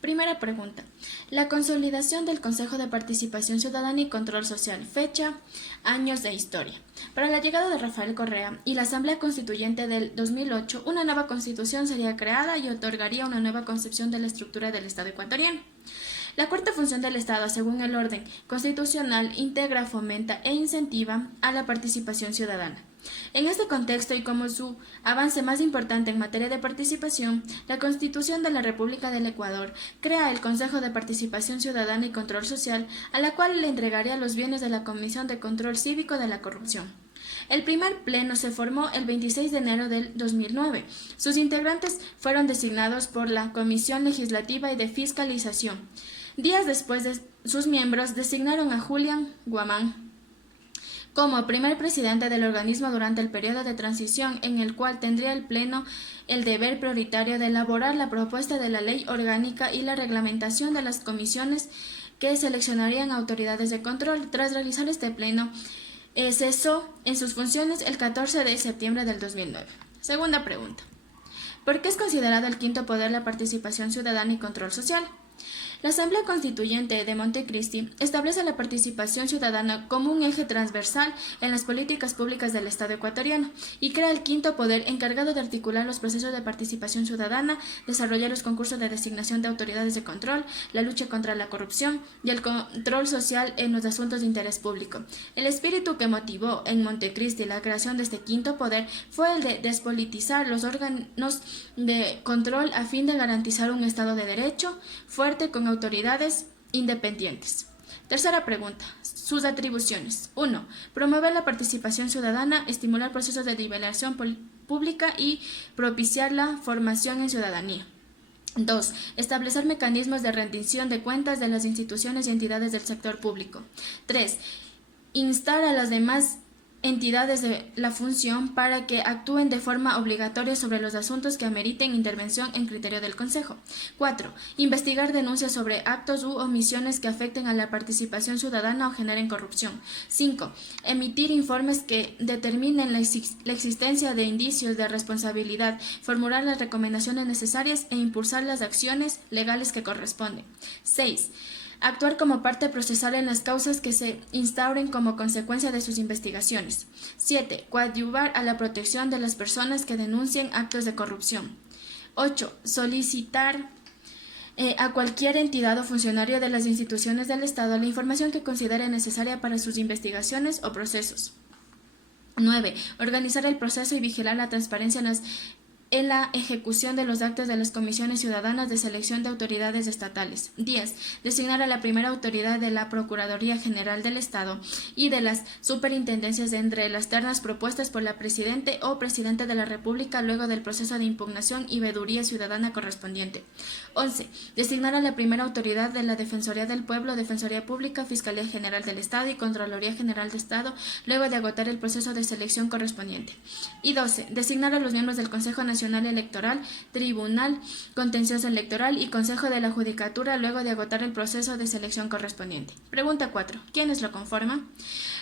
Primera pregunta. La consolidación del Consejo de Participación Ciudadana y Control Social. Fecha, años de historia. Para la llegada de Rafael Correa y la Asamblea Constituyente del 2008, una nueva constitución sería creada y otorgaría una nueva concepción de la estructura del Estado ecuatoriano. La cuarta función del Estado, según el orden constitucional, integra, fomenta e incentiva a la participación ciudadana. En este contexto y como su avance más importante en materia de participación, la Constitución de la República del Ecuador crea el Consejo de Participación Ciudadana y Control Social, a la cual le entregaría los bienes de la Comisión de Control Cívico de la Corrupción. El primer pleno se formó el 26 de enero del 2009. Sus integrantes fueron designados por la Comisión Legislativa y de Fiscalización. Días después, sus miembros designaron a Julián Guamán como primer presidente del organismo durante el periodo de transición, en el cual tendría el Pleno el deber prioritario de elaborar la propuesta de la ley orgánica y la reglamentación de las comisiones que seleccionarían autoridades de control. Tras realizar este Pleno, cesó en sus funciones el 14 de septiembre del 2009. Segunda pregunta. ¿Por qué es considerado el quinto poder la participación ciudadana y control social? La Asamblea Constituyente de Montecristi establece la participación ciudadana como un eje transversal en las políticas públicas del Estado ecuatoriano y crea el quinto poder encargado de articular los procesos de participación ciudadana, desarrollar los concursos de designación de autoridades de control, la lucha contra la corrupción y el control social en los asuntos de interés público. El espíritu que motivó en Montecristi la creación de este quinto poder fue el de despolitizar los órganos de control a fin de garantizar un Estado de Derecho fuerte con autoridades independientes. Tercera pregunta. Sus atribuciones. 1. Promover la participación ciudadana, estimular procesos de deliberación pública y propiciar la formación en ciudadanía. 2. Establecer mecanismos de rendición de cuentas de las instituciones y entidades del sector público. 3. Instar a las demás entidades de la función para que actúen de forma obligatoria sobre los asuntos que ameriten intervención en criterio del Consejo. 4. Investigar denuncias sobre actos u omisiones que afecten a la participación ciudadana o generen corrupción. 5. Emitir informes que determinen la existencia de indicios de responsabilidad, formular las recomendaciones necesarias e impulsar las acciones legales que corresponden. 6. Actuar como parte procesal en las causas que se instauren como consecuencia de sus investigaciones. 7. Coadyuvar a la protección de las personas que denuncien actos de corrupción. 8. Solicitar a cualquier entidad o funcionario de las instituciones del Estado la información que considere necesaria para sus investigaciones o procesos. 9. Organizar el proceso y vigilar la transparencia en la ejecución de los actos de las comisiones ciudadanas de selección de autoridades estatales. 10. Designar a la primera autoridad de la Procuraduría General del Estado y de las superintendencias de entre las ternas propuestas por la Presidente o Presidente de la República luego del proceso de impugnación y veeduría ciudadana correspondiente. 11. Designar a la primera autoridad de la Defensoría del Pueblo, Defensoría Pública, Fiscalía General del Estado y Contraloría General de Estado luego de agotar el proceso de selección correspondiente. Y 12. Designar a los miembros del Consejo Nacional Electoral, Tribunal Contencioso Electoral y Consejo de la Judicatura luego de agotar el proceso de selección correspondiente. Pregunta 4. ¿Quiénes lo conforman?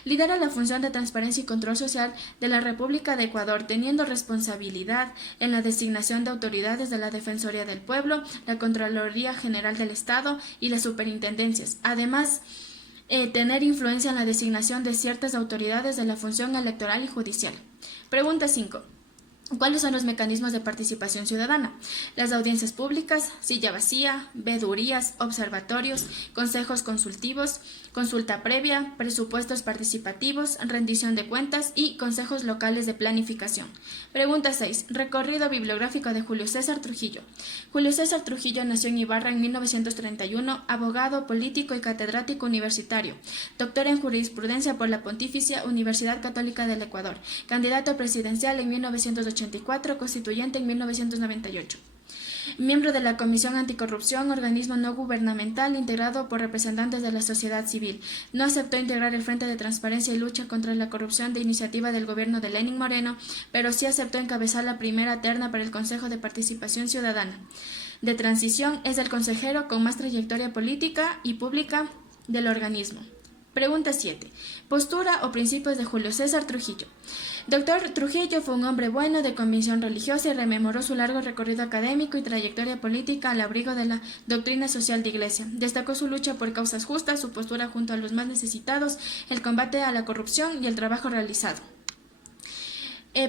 Lidera la función de transparencia y control social de la República de Ecuador, teniendo responsabilidad en la designación de autoridades de la Defensoría del Pueblo, la Contraloría General del Estado y las superintendencias. Además, tener influencia en la designación de ciertas autoridades de la función electoral y judicial. Pregunta 5. ¿Cuáles son los mecanismos de participación ciudadana? Las audiencias públicas, silla vacía, veedurías, observatorios, consejos consultivos, consulta previa, presupuestos participativos, rendición de cuentas y consejos locales de planificación. Pregunta 6. Recorrido bibliográfico de Julio César Trujillo. Julio César Trujillo nació en Ibarra en 1931, abogado, político y catedrático universitario, doctor en jurisprudencia por la Pontificia Universidad Católica del Ecuador, candidato presidencial en 1984, constituyente en 1998. Miembro de la Comisión Anticorrupción, organismo no gubernamental integrado por representantes de la sociedad civil. No aceptó integrar el Frente de Transparencia y Lucha contra la Corrupción de iniciativa del gobierno de Lenín Moreno, pero sí aceptó encabezar la primera terna para el Consejo de Participación Ciudadana. De transición, es el consejero con más trayectoria política y pública del organismo. Pregunta 7. Postura o principios de Julio César Trujillo. Doctor Trujillo fue un hombre bueno de convicción religiosa y rememoró su largo recorrido académico y trayectoria política al abrigo de la doctrina social de Iglesia. Destacó su lucha por causas justas, su postura junto a los más necesitados, el combate a la corrupción y el trabajo realizado.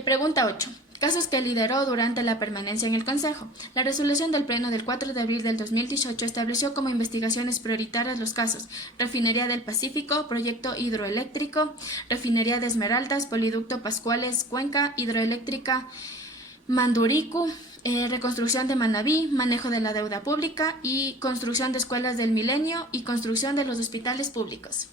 Pregunta 8. Casos que lideró durante la permanencia en el Consejo. La resolución del Pleno del 4 de abril del 2018 estableció como investigaciones prioritarias los casos Refinería del Pacífico, Proyecto Hidroeléctrico, Refinería de Esmeraldas, Poliducto Pascuales, Cuenca, Hidroeléctrica Manduricu, reconstrucción de Manabí, manejo de la deuda pública y construcción de escuelas del milenio y construcción de los hospitales públicos.